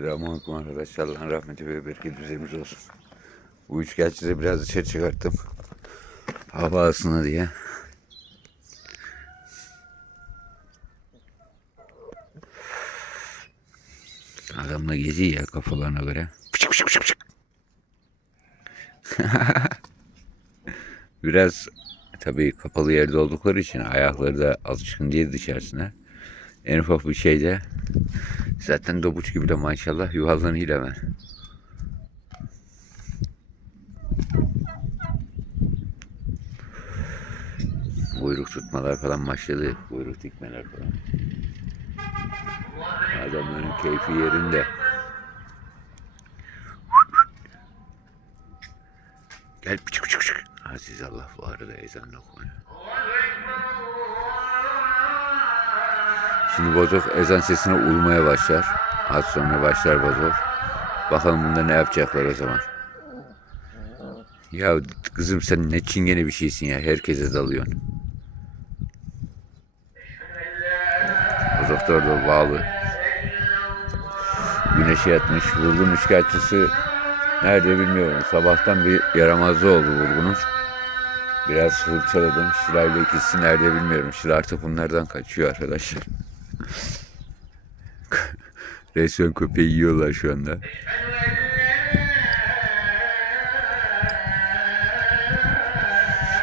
Selamünaleyküm arkadaşlar. Allah'ın rahmeti ve bereketi üzerimize olsun. Bu üç gerçeği biraz dışarı çıkarttım. Hava alsın diye. Adamla geziyor ya kafalarına göre. Fışık fışık fışık fışık. Biraz tabii kapalı yerde oldukları için ayakları da alışkın değil dışarısına. En ufak bir şeyde zaten dobuç gibi de maşallah yuvarlanıyor hemen. Buyruk tutmalar falan başladı. Buyruk dikmeler falan. Adamların keyfi yerinde. Gel küçük küçük küçük. Aziz Allah bu arada ezan okuyor. Şimdi bozok ezan sesine uyumaya başlar. Az sonra başlar bozok. Bakalım bunda ne yapacaklar o zaman. Ya kızım sen ne çingene bir şeysin ya. Herkese dalıyorsun. Bozok da orada bağlı. Güneşe yatmış. Vurgun üçkağıtçısı nerede bilmiyorum. Sabahtan bir yaramazlığı oldu vurgunun. Biraz fırçaladım. Şirayla ikisi nerede bilmiyorum. Şira artık bunlardan kaçıyor arkadaşlar. Resmen köpeği yiyorlar şu anda.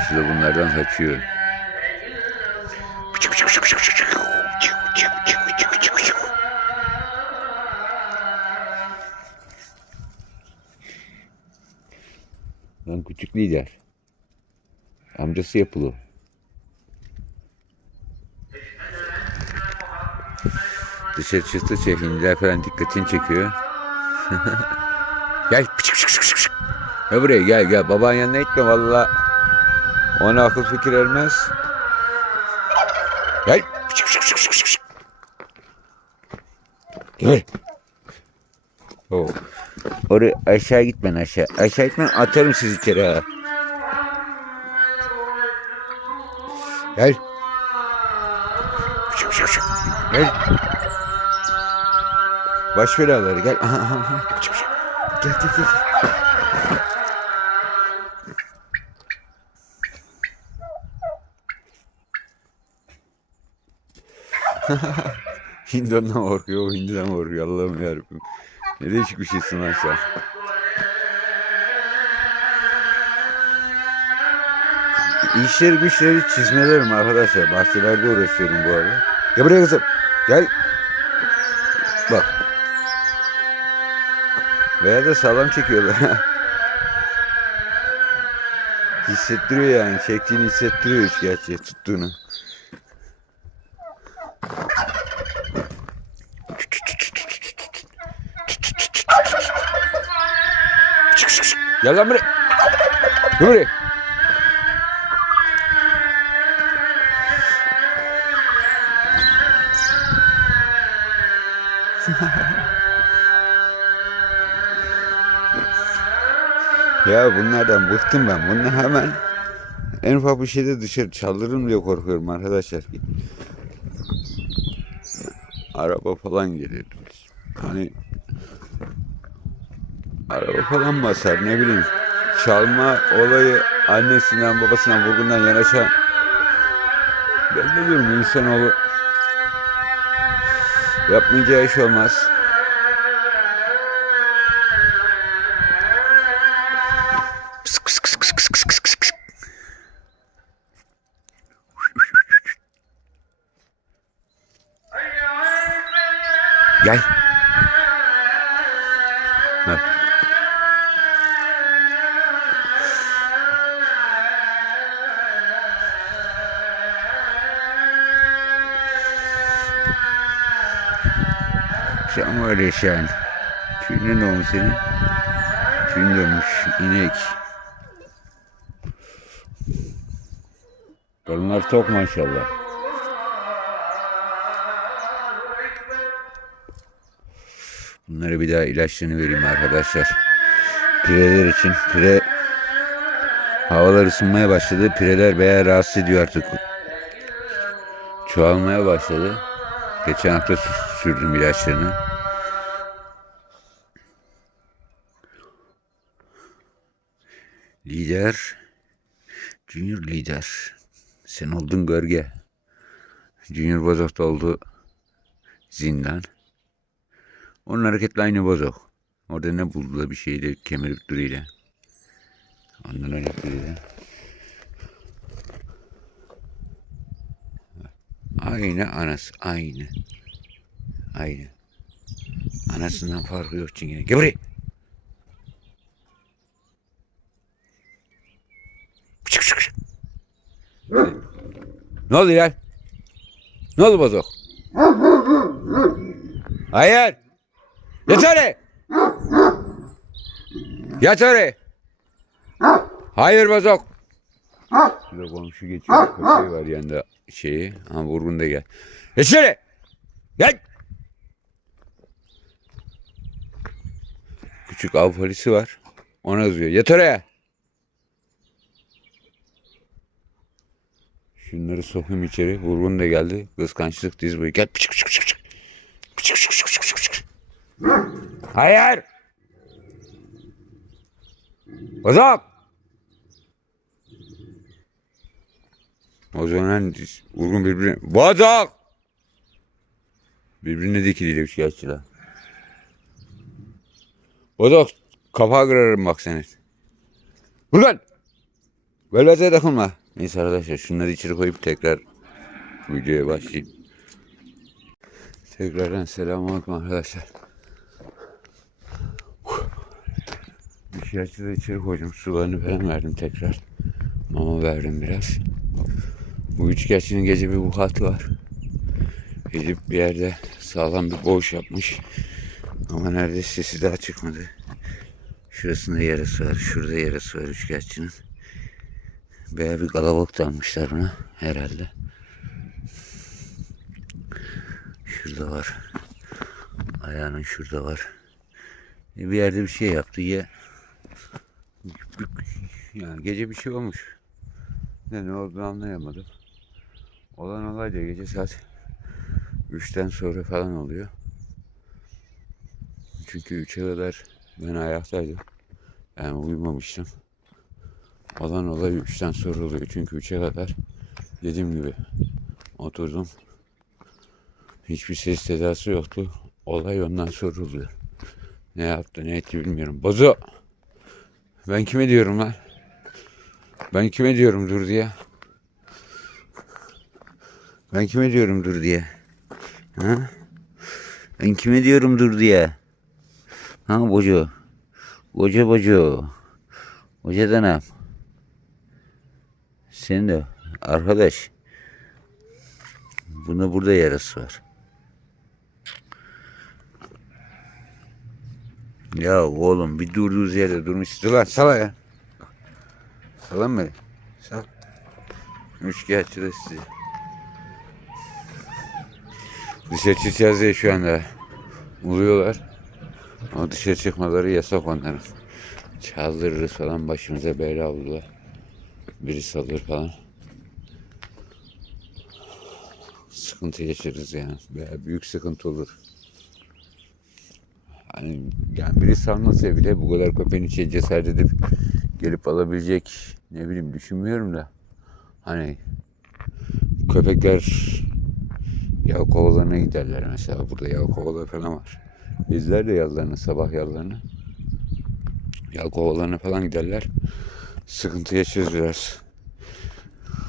İşte bunlardan kaçıyor. Lan küçük lider. Amcası yapılı. Dışarı çıktıkça hindiler falan dikkatini çekiyor. gel. Pıçık pıçık pıçık pıçık. Gel buraya gel gel. Baban yanına gitme valla. Ona akıl fikir ermez. Gel. Pıçık pıçık pıçık pıçık pıçık. Gel. Oh. Oraya aşağı gitmen aşağı. Aşağı gitmen atarım sizi içeri ha. Gel. Gel. Baş belaları gel. Aha, aha, aha. Gel gel gel. Hindi'den korkuyor, Hindi'den korkuyor. Allah'ım yarabbim. Ne değişik bir şeysin lan sen. İşleri güçleri çizmelerim arkadaşlar. Bahçelerde uğraşıyorum bu arada. Gel buraya kızım. Gel. Bak. Veya da sağlam çekiyorlar. hissettiriyor yani. Çektiğini hissettiriyor hiç gerçi tuttuğunu. Gel lan buraya. Buraya. Ya bunlardan bıktım ben. Bunlar hemen en ufak bir şeyde dışarı çaldırırım diye korkuyorum arkadaşlar. Araba falan gelir. Hani araba falan basar ne bileyim. Çalma olayı annesinden babasından vurgundan yanaşan ben de diyorum insanoğlu yapmayacağı iş olmaz. Sen var ya sen. Tüyün ne olmuş senin? Tüyün dönmüş. inek. Karınlar tok maşallah. Bunlara bir daha ilaçlarını vereyim arkadaşlar. Pireler için. Pire havalar ısınmaya başladı. Pireler bayağı rahatsız ediyor artık. Çoğalmaya başladı. Geçen hafta sü- sürdüm ilaçlarını. Lider. Junior lider. Sen oldun gölge. Junior Bozok da oldu zindan. Onun hareketle aynı Bozok. Orada ne buldu da bir şeyde kemirip duruyor. Ondan duruyor. Aynı anası. Aynı. Aynı. Anasından farkı yok çünkü. Gel. Ne oldu ya? Ne oldu bozok? Hayır. Yat oraya. Yat oraya. Hayır bozok. Şurada komşu geçiyor. Köpeği var yanında şeyi. Ha vurgun da gel. Geç şöyle. Gel. Küçük av polisi var. Ona yazıyor. Yat oraya. Şunları sokayım içeri. Vurgun da geldi. Kıskançlık diz boyu. Gel. Pıçık pıçık pıçık pıçık. Pıçık pıçık pıçık pıçık. Hayır. Bozok. O zaman vurgun birbirine... Bozok. Birbirine dikiliyle şikayetçiler. Bozok. Kapağı kırarım bak seni. Vurgun. Velvete dokunma. Neyse arkadaşlar şunları içeri koyup tekrar videoya başlayayım. Tekrardan selamünaleyküm arkadaşlar. Şikayetçi de içeri koydum. Sularını falan verdim tekrar. Mama verdim biraz. Bu üç gerçinin gece bir vukuatı var. Gidip bir yerde sağlam bir boğuş yapmış. Ama nerede sesi daha çıkmadı. Şurasında yarası var. Şurada yarası var üçkağıtçının. Veya bir kalabalık da almışlar buna herhalde. Şurada var. Ayağının şurada var. E, Bir yerde bir şey yaptı ya. Bir- Yani gece bir şey olmuş. Ne, ne olduğunu anlayamadım. Olan olay da gece saat 3'ten sonra falan oluyor. Çünkü 3'e kadar ben ayaktaydım. Yani uyumamıştım. Olan olay 3'ten sonra oluyor. Çünkü 3'e kadar dediğim gibi oturdum. Hiçbir ses sedası yoktu. Olay ondan sonra oluyor. Ne yaptı ne etti bilmiyorum. Bozo! Ben kime diyorum lan? Ben kime diyorum dur diye? Ben kime diyorum dur diye? Ha? Ben kime diyorum dur diye? Ha bocu? Bocu bocu. Hoca dönem. Senin de arkadaş. Bunda burada yarası var. Ya oğlum bir durduğunuz yerde durmuştu lan sala ya. Salan beni. Sal. Üçkağıtçı da sizi. Dışarı çıkacağız diye şu anda. Uluyorlar. Ama dışarı çıkmaları yasak onların. Çaldırırız falan başımıza bela oldular. Biri salır falan. Sıkıntı yaşarız yani. Veya büyük sıkıntı olur. Hani yani biri salmasa bile bu kadar köpeğin içine cesaret edip gelip alabilecek ne bileyim düşünmüyorum da. Hani köpekler yav kovalarına giderler mesela. Burada yav kovaları falan var. İzler de yazlarını, sabah yazlarını. Yav kovalarına falan giderler. Sıkıntı yaşarız biraz.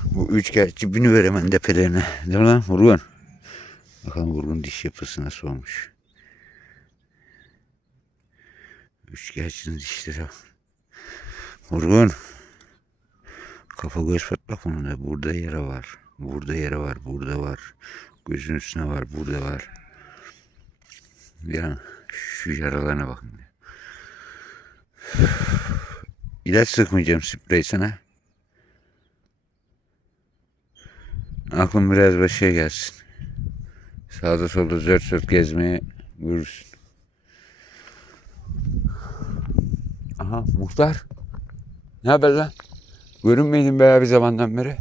Bu üç gerçi bini hemen depelerine. Değil mi lan Vurgun? Bakalım Vurgun diş yapısı nasıl olmuş. Üç gerçinin dişleri. Vurgun. Kafa göz patlak bunun da. Burada yara var. Burada yara var. Burada var. Gözün üstüne var. Burada var. Ya şu yaralarına bakın. İlaç sıkmayacağım sprey. Aklım biraz başa gelsin. Sağda solda zört zört gezmeye görürsün. Aha muhtar. Ne haber lan? Görünmeydin be bir zamandan beri.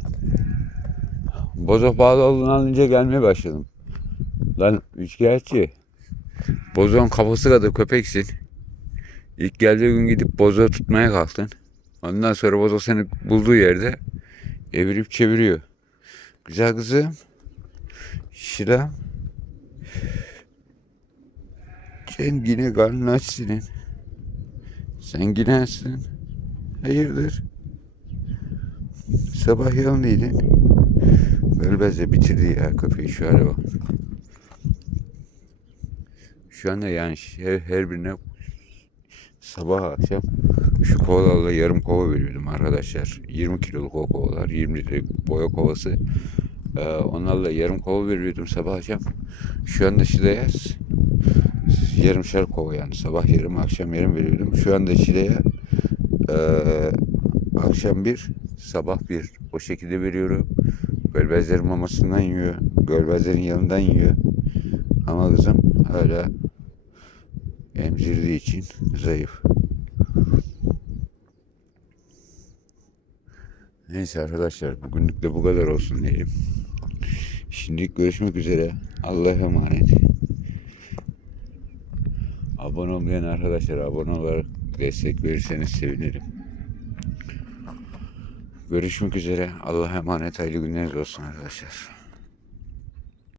Bozok bağlı olduğunu anlayınca gelmeye başladım. Lan üçkağıtçı. Bozok'un kafası kadar köpeksin. İlk geldiği gün gidip bozoğu tutmaya kalktın. Ondan sonra bozo seni bulduğu yerde evirip çeviriyor. Güzel kızım. Şila. Sen yine karnın aç senin. Sen yine. Hayırdır? Sabah yanlıydın. Gölbez'le bitirdi ya köpeği şu araba. Şu anda yani her, her birine sabah akşam şu kovalarla yarım kova veriyordum arkadaşlar. 20 kiloluk o kovalar, 20 litrelik boya kovası. Ee, onlarla yarım kova veriyordum sabah akşam. Şu anda Şile'ye yarımşar kova yani sabah yarım akşam yarım veriyordum. Şu anda Şile'ye ee, akşam bir sabah bir o şekilde veriyorum. Gölbezlerin mamasından yiyor. Gölbezlerin yanından yiyor. Ama kızım hala emzirdiği için zayıf. Neyse arkadaşlar bugünlük de bu kadar olsun diyelim. Şimdi görüşmek üzere. Allah'a emanet. Abone olmayan arkadaşlar abone olarak destek verirseniz sevinirim. Görüşmek üzere. Allah'a emanet. Hayırlı günleriniz olsun arkadaşlar.